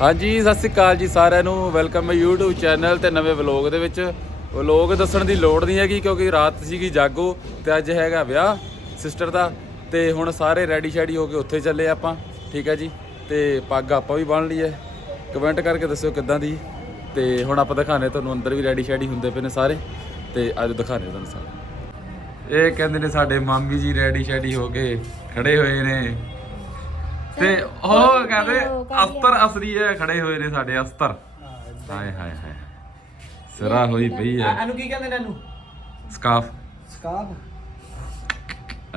ਹਾਂਜੀ, ਸਤਿ ਸ਼੍ਰੀ ਅਕਾਲ ਜੀ ਸਾਰਿਆਂ ਨੂੰ। ਵੈਲਕਮ ਹੈ YouTube ਚੈਨਲ ਤੇ ਨਵੇਂ ਵਲੌਗ ਦੇ ਵਿੱਚ। ਵਲੌਗ ਦੱਸਣ ਦੀ ਲੋੜ ਨਹੀਂ ਹੈਗੀ ਕਿਉਂਕਿ ਰਾਤ ਸੀਗੀ ਜਾਗੋ ਤੇ ਅੱਜ ਹੈਗਾ ਵਿਆਹ ਸਿਸਟਰ ਦਾ। ਤੇ ਹੁਣ ਸਾਰੇ ਰੈਡੀ ਸ਼ੈਡੀ ਹੋ ਕੇ ਉੱਥੇ ਚੱਲੇ ਆਪਾਂ, ਠੀਕ ਹੈ ਜੀ? ਤੇ ਪੱਗ ਆਪਾਂ ਵੀ ਬੰਨ ਲਈ ਹੈ ਕਮੈਂਟ ਕਰਕੇ ਦੱਸਿਓ ਕਿੱਦਾਂ ਦੀ। ਤੇ ਹੁਣ ਆਪਾਂ ਦਿਖਾਣੇ ਤੁਹਾਨੂੰ ਅੰਦਰ ਵੀ ਰੈਡੀ ਸ਼ੈਡੀ ਹੁੰਦੇ ਪਏ ਨੇ ਸਾਰੇ। ਤੇ ਅੱਜ ਦਿਖਾਣੇ ਤੁਹਾਨੂੰ ਸਾਰੇ। ਇਹ ਕਹਿੰਦੇ ਨੇ ਸਾਡੇ ਮਾਮੀ ਜੀ ਰੈਡੀ ਸ਼ੈਡੀ ਹੋ ਕੇ ਖੜੇ ਹੋਏ ਨੇ। ਤੇ ਉਹ ਕਹਿੰਦੇ ਅਸਤਰ ਅਸਲੀ ਹੈ ਖੜੇ ਹੋਏ ਨੇ ਸਾਡੇ ਅਸਤਰ। ਹਾਏ ਹਾਏ ਹਾਏ। ਸਰਾ ਹੋਈ ਪਈ ਹੈ ਇਹਨੂੰ ਕੀ ਕਹਿੰਦੇ ਨੇ ਇਹਨੂੰ? ਸਕਾਫ। ਸਕਾਪ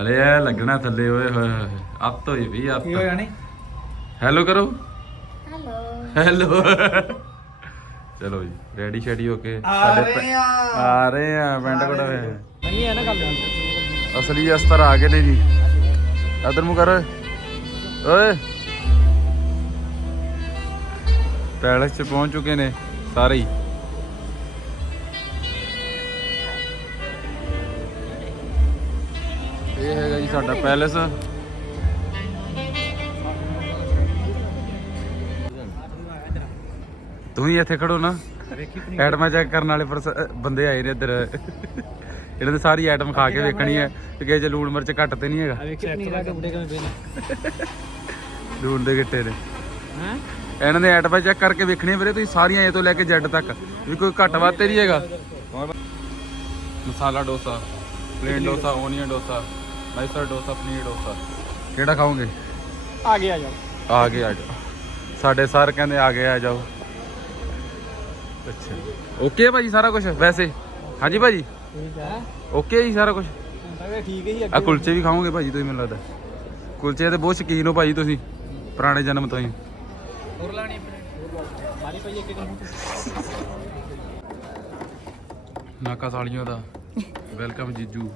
ਅਰੇ ਇਹ ਲੱਗਣਾ ਥੱਲੇ ਓਏ ਹੋਏ ਹੋਏ ਅੱਤ ਹੋਈ ਪਈ ਅੱਤ। ਕੀ ਹੋਇਆ ਨਹੀਂ ਹੈਲੋ ਕਰੋ। ਹੈਲੋ ਹੈਲੋ ਚਲੋ ਜੀ ਰੈਡੀ ਸ਼ੈਡੀ ਹੋ ਕੇ ਆ ਰਹੇ ਆ। ਆ ਰਹੇ ਆ ਪਿੰਡ ਕੋਲ। ਨਹੀਂ ਹੈ ਨਾ ਗੱਲ। ਅਸਲੀ ਅਸਤਰ ਆ ਗਏ ਨੇ ਜੀ। ਅਦਰ ਕਰ। ਓਏ ਓਏ। ਪੈਲਸ ਚ ਪਹੁੰਚ ਚੁੱਕੇ ਨੇ ਸਾਰੇ ਹੀ। ਇਹ ਹੈਗਾ ਜੀ ਸਾਡਾ ਪੈਲਸ। ਤੂੰ ਇੱਥੇ ਖੜੋ ਨਾ। ਵੇਖੀ ਐਟਮਾਂ ਚੈੱਕ ਕਰਨ ਵਾਲੇ ਬੰਦੇ ਆਏ ਨੇ ਇੱਧਰ। ਇਹਨਾਂ ਨੇ ਸਾਰੀ ਆਈਟਮ ਖਾ ਕੇ ਵੇਖਣੀ ਹੈ ਕਿ ਕਿਸੇ ਲੂਣ ਮਿਰਚ ਘੱਟ ਤੇ ਨਹੀਂ ਹੈਗਾ। ਲੂਣ ਦੇ ਗਿੱਟੇ ਨੇ ਹੈ? ਇਹਨਾਂ ਦੇ ਆਈਟਮਾਂ ਚੈੱਕ ਕਰਕੇ ਵੇਖਣੀਆਂ ਵੀਰੇ ਤੁਸੀਂ ਸਾਰੀਆਂ ਏ ਤੋਂ ਲੈ ਕੇ Z ਤੱਕ। ਵੀ ਕੋਈ ਘੱਟ ਵੱਧ ਤੇ ਨਹੀਂ ਹੈਗਾ। Masala dosa plain dosa onion dosa Mysore dosa paneer dosa. ਕਿਹੜਾ ਖਾਓਗੇ? ਆ ਗਿਆ ਜਾਓ। ਆ ਗਏ ਆ ਜਾਓ। ਸਾਡੇ ਸਰ ਕਹਿੰਦੇ ਆ ਗਏ ਆ ਜਾਓ। ਅੱਛਾ। ਓਕੇ ਭਾਜੀ ਸਾਰਾ ਕੁਝ ਵੈਸੇ? ਹਾਂਜੀ ਭਾਜੀ? ਠੀਕ ਹੈ। ਓਕੇ ਜੀ ਸਾਰਾ ਕੁਝ ਤਾਂ ਠੀਕ ਹੀ ਆ ਕੁਲਚੇ ਵੀ ਖਾਓਗੇ ਭਾਜੀ ਤੁਸੀਂ ਮੈਨੂੰ ਲੱਗਦਾ। ਕੁਲਚੇ ਦੇ ਬਹੁਤ ਸ਼ੌਕੀਨ ਹੋ ਭਾਜੀ ਤੁਸੀਂ। ਪੁਰਾਣੇ ਜਨਮ ਤੋਂ ਹੀ। ਹੋਰ ਲਾਣੀ ਮਾਰੀ ਪਈ ਇੱਕ ਨਾਕਾ ਸਾਲੀਆਂ ਦਾ। ਵੈਲਕਮ ਜੀਜੂ।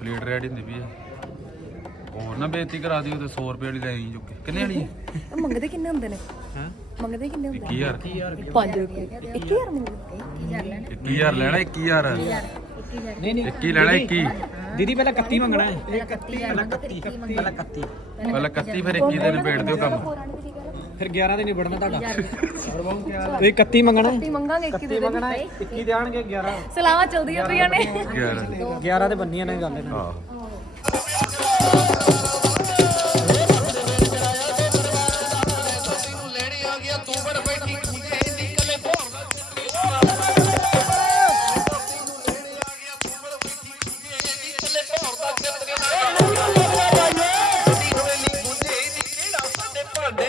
ਪਲੇਟ ਰੈਡੀ ਹੁੰਦੀ ਵੀ ਹੈ ਹੋਰ ਨਾ ਬੇਇੱਜ਼ਤੀ ਕਰਾ ਦਿਓ ਤੇ 100 ਰੁਪਏ ਵਾਲੀ ਲੈ ਆਈ ਚੁੱਕੇ ਕਿੰਨੇ ਵਾਲੀ ਹੈ ਇਹ ਮੰਗਦੇ ਕਿੰਨੇ ਹੁੰਦੇ ਨੇ? ਹਾਂ? ਮੰਗਦੇ ਕਿੰਨੇ ਹੁੰਦੇ 21000 5 ਰੁਪਏ। 1000 ਮੰਗਦੇ? 21000 ਲੈਣਾ 21000 ਨਹੀਂ ਨਹੀਂ। 21 ਲੈਣਾ 21 ਦੀਦੀ ਪਹਿਲਾਂ 31 ਮੰਗਣਾ ਹੈ। 31 ਪਹਿਲਾਂ 31 ਪਹਿਲਾਂ 31 ਪਹਿਲਾਂ 31 ਫਿਰ 21 ਦੇ ਨਿਬੇੜ ਦਿਓ ਕੰਮ। ਫਿਰ 11 ਦੇ ਨਹੀਂ ਵੜਨਾ ਤੁਹਾਡਾ ਤੁਸੀਂ 31 ਮੰਗਣਾ ਹੈ। 30 ਮੰਗਾਂਗੇ 21 ਦੇ ਮੰਗਣਾ ਹੈ। 21 ਦੇਣਗੇ 11 ਸਲਾਵਾਂ ਚਲਦੀਆਂ ਪਈਆਂ ਨੇ। 11 11 ਤੇ ਬੰਨੀਆਂ ਨੇ ਗੱਲ। ਇਹਨਾਂ ਹਾਂ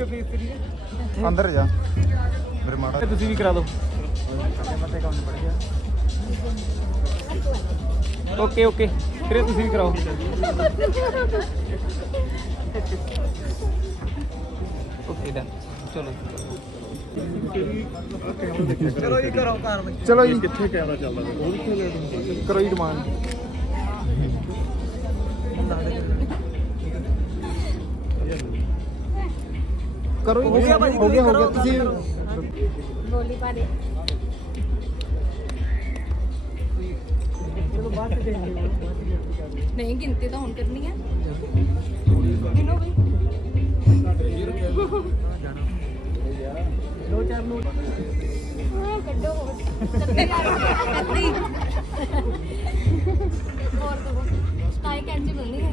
ਰੱਖਿਓ ਅੰਦਰ ਜਾ। ਮੇਰੇ ਮਾੜਾ ਤੁਸੀਂ ਵੀ ਕਰਾ ਦਿਓ ਓਕੇ ਓਕੇ। ਫਿਰ ਤੁਸੀਂ ਵੀ ਕਰਾਓ। ਓਕੇ ਦਾ ਚਲੋ। ਚਲੋ ਜੀ ਕਰੋ ਕਾਰਵਾਈ ਚਲੋ ਜੀ। ਕਿੱਥੇ ਕੈਮਰਾ ਚੱਲਦਾ? ਕਰੋ ਜੀ ਡਿਮਾਂਡ ਕਰੋ ਜੀ ਹੋ ਗਿਆ ਭਾਜੀ, ਹੋ ਗਿਆ ਹੋ ਗਿਆ ਤੁਸੀਂ ਤੁਸੀਂ ਬੋਲੀ ਪਾ ਦੇ ਚਲੋ ਬਾਅਦ ਚ ਦੇਖ ਲਿਓ ਨਹੀਂ ਗਿਣਤੀ ਤਾਂ ਹੁਣ ਕਰਨੀ ਹੈ ਗਿਣੋ ਬਈ ਦੋ ਚਾਰ ਨੋਟ ਆਹ, ਕੱਢੋ ਹੋਰ ਕੱਤੀ ਕੱਤੀ ਹੋਰ ਦੋ ਸਟਾਈ ਕੈਂਚੀ ਮਿਲਣੀ ਹੈ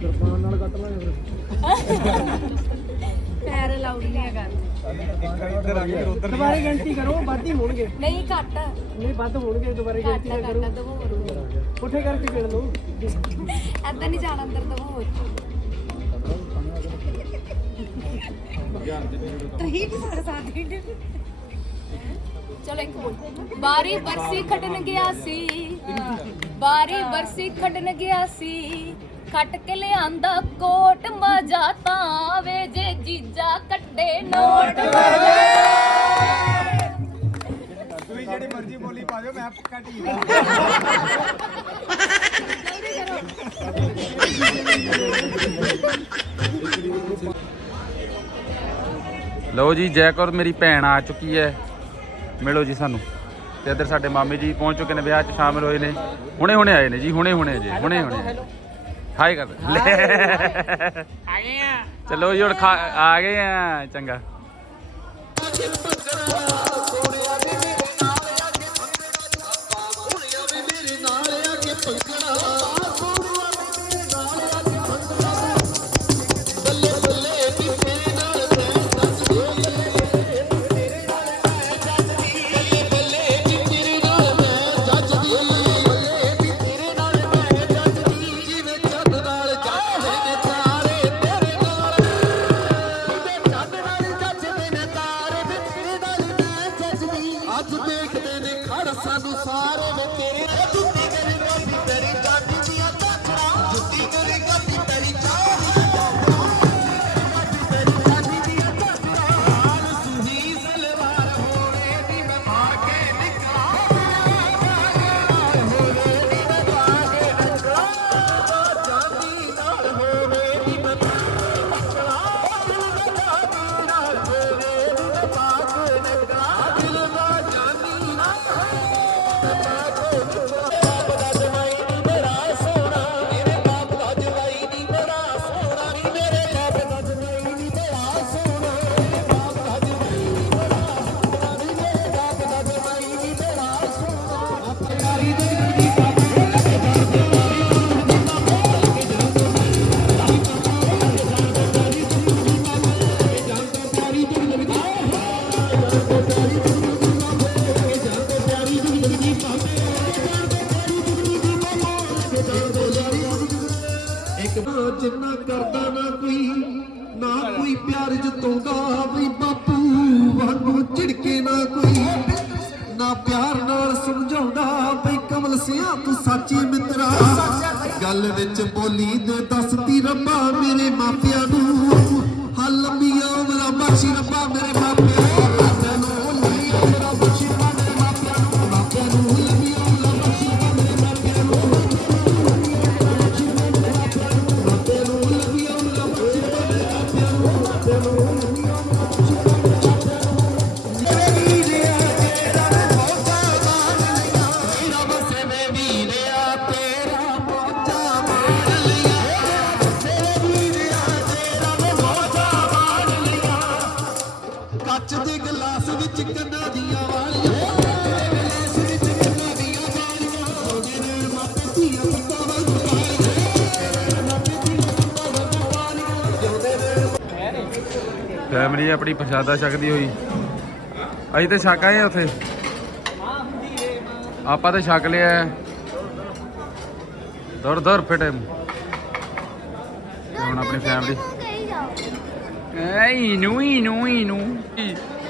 ਕਿਰਪਾਨ ਨਾਲ ਕੱਟ ਲਾਂਗੇ ਪੈਰ ਦੁਬਾਰੇ ਗਿਣਤੀ ਕਰੋ ਵੱਧ ਹੀ ਹੋਣਗੇ। ਨਹੀਂ ਘੱਟ। ਨਹੀਂ ਵੱਧ ਹੋਣਗੇ ਦੁਬਾਰੇ ਘੱਟ ਗਿਣਤੀ ਨਾ ਕਰੋ। ਘੱਟ ਦਵੋ ਹੋਰ ਪੁੱਠੇ ਕਰਕੇ ਗਿਣ ਲਓ। ਐਦਾਂ ਨਹੀਂ ਜਾਣਾ ਅੰਦਰ ਦਵੋ ਹੋਰ। ਤੁਸੀਂ ਵੀ ਸਾਡੇ ਸਾਥ ਹੀ। ਚਲੋ ਇੱਕ ਹੋਰ। ਬਾਰੀ ਬਰਸੀ ਖੱਟਣ ਗਿਆ ਸੀ। ਬਾਰੀ ਬਰਸੀ ਖੱਟਣ ਗਿਆ ਸੀ। ਖੱਟ ਕੇ ਲਿਆਂਦਾ ਕੋਟ ਮਜਾ ਤਾਂ ਆਵੇ ਜੇ ਜੀਜਾ ਕੱਢੇ ਨੋਟ। ਤੁਸੀਂ ਜਿਹੜੀ ਮਰਜ਼ੀ ਬੋਲੀ ਪਾ ਜਾਓ ਮੈਂ ਪੱਕਾ ਠੀਕ ਆ ਲਓ ਜੀ ਜੈਕੌਰ ਮੇਰੀ ਭੈਣ ਆ ਚੁੱਕੀ ਹੈ। ਮਿਲੋ ਜੀ ਸਾਨੂੰ। ਤੇ ਇੱਧਰ ਸਾਡੇ ਮਾਮੀ ਜੀ ਪਹੁੰਚ ਚੁੱਕੇ ਨੇ ਵਿਆਹ 'ਚ ਸ਼ਾਮਿਲ ਹੋਏ ਨੇ। ਹੁਣੇ ਹੁਣੇ ਆਏ ਨੇ ਜੀ ਹੁਣੇ ਹੁਣੇ ਜੀ ਹੁਣੇ ਹੁਣੇ ਹਾਈ ਕਰ ਲੈ। ਆ ਗਏ ਆ ਚਲੋ ਜੀ ਹੁਣ ਖਾ- ਆ ਗਏ ਆ ਚੰਗਾ। ਗੱਲ ਵਿੱਚ ਬੋਲੀ ਦੇ ਦੱਸਦੀ ਰੱਬਾ ਮੇਰੇ ਮਾਪਿਆਂ ਨੂੰ। ਹਾਂ ਲੰਮੀਆਂ ਮੇਰਾ ਬਖਸ਼ੀ ਰੱਬਾ ਮੇਰੇ ਮਾਪਿਆਂ ਫੈਮਿਲੀ ਆਪਣੀ ਪ੍ਰਸ਼ਾਦਾ ਛਕਦੀ ਹੋਈ। ਅਸੀਂ ਤੇ ਛਕ ਆਏ ਉੱਥੇ। ਆਪਾਂ ਤੇ ਛਕ ਲਿਆ। ਦਰ ਦਰ ਫਿਟੇ। ਹੁਣ ਆਪਣੀ ਫੈਮਿਲੀ। ਐ ਨੂੰ ਹੀ ਨੂੰ ਹੀ ਨੂੰ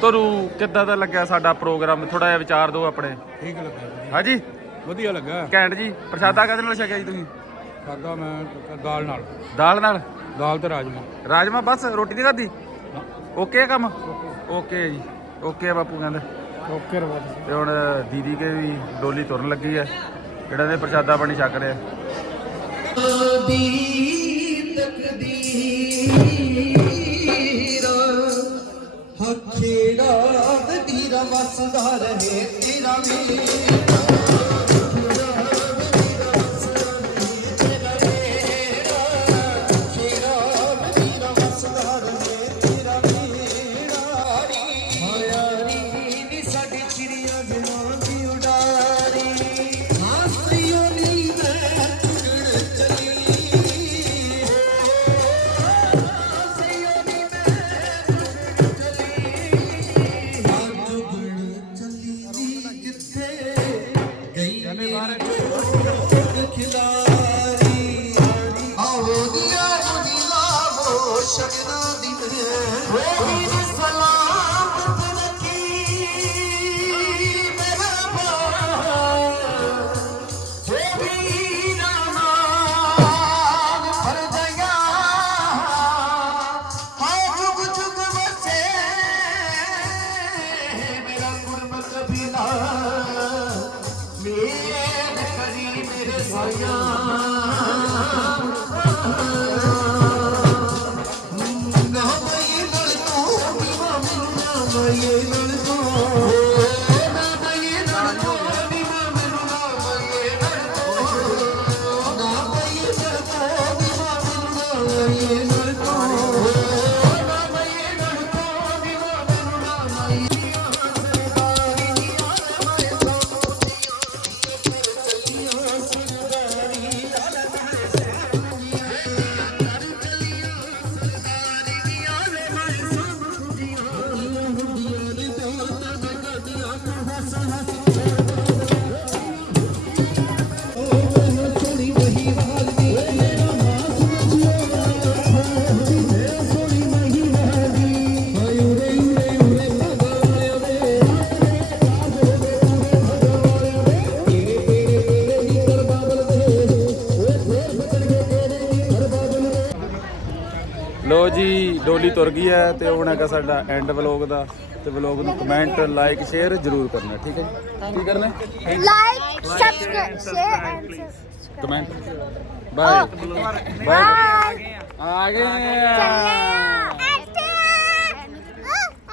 ਤੁਹਾਨੂੰ ਕਿੱਦਾਂ ਦਾ ਲੱਗਿਆ ਸਾਡਾ ਪ੍ਰੋਗਰਾਮ? ਥੋੜਾ ਜਿਹਾ ਵਿਚਾਰ ਦਿਓ ਆਪਣੇ। ਠੀਕ ਲੱਗਾ। ਹਾਂਜੀ? ਵਧੀਆ ਲੱਗਾ। ਘੈਂਟ ਜੀ। ਪ੍ਰਸ਼ਾਦਾ ਕਾਹਦੇ ਨਾਲ ਛਕਿਆ ਜੀ ਤੁਸੀਂ? ਖਾਦਾ ਮੈਂ ਦਾਲ ਨਾਲ। ਦਾਲ ਨਾਲ? ਦਾਲ ਤੇ ਰਾਜਮਾ। ਰਾਜਮਾ ਬਸ ਰੋਟੀ ਨਹੀਂ ਖਾਧੀ? ਓਕੇ ਕੰਮ? ਓਕੇ ਜੀ। ਓਕੇ ਬਾਪੂ ਕਹਿੰਦਾ। ਓਕੇ ਰਵਾ ਤੇ ਹੁਣ ਦੀਦੀ ਕੇ ਵੀ ਡੋਲੀ ਤੁਰਨ ਲੱਗੀ ਹੈ ਜਿਹੜਾ ਨੇ ਪ੍ਰਸ਼ਾਦਾ ਪਾਣੀ ਛਕ ਰਿਹਾ। ਦੀ ਤਕਦੀਰ ਹਖੇੜਾ ਵਦੀਰਾ ਵਸਦਾ ਰਹੇ ਤੇਰਾ ਮੇਰਾ। ਸ਼ਗਨਾਂ ਦੀ ਮੈਂ ਸਲਾਮਤ ਰੱਖੀ ਮੇਰਾ ਭਾਈ ਜੇ ਵੀਰਾ ਨਾਮ ਭਰ ਦਇਆ ਹਾਂ ਜੁਗ ਜੁਗ ਵਸੇ ਮੇਰਾ ਗੁਰਮਤ ਬਿਨਾ ਮੇਰ ਕਰੀ ਮੇਰੇ ਸਾਇਆ ਲੋ ਜੀ ਡੋਲੀ ਤੁਰ ਗਈ ਹੈ ਤੇ ਹੁਣ ਹੈਗਾ ਸਾਡਾ ਐਂਡ ਵਲੌਗ ਦਾ ਤੇ ਵਲੌਗ ਨੂੰ ਕਮੈਂਟ ਲਾਈਕ ਸ਼ੇਅਰ ਜ਼ਰੂਰ ਕਰਨਾ ਠੀਕ ਹੈ ਜੀ ਕੀ ਕਰਨਾ like, subscribe, share, and subscribe. Comment bye bye Bye. ਆ ਗਏ ਆ। ਇੱਥੇ ਆ।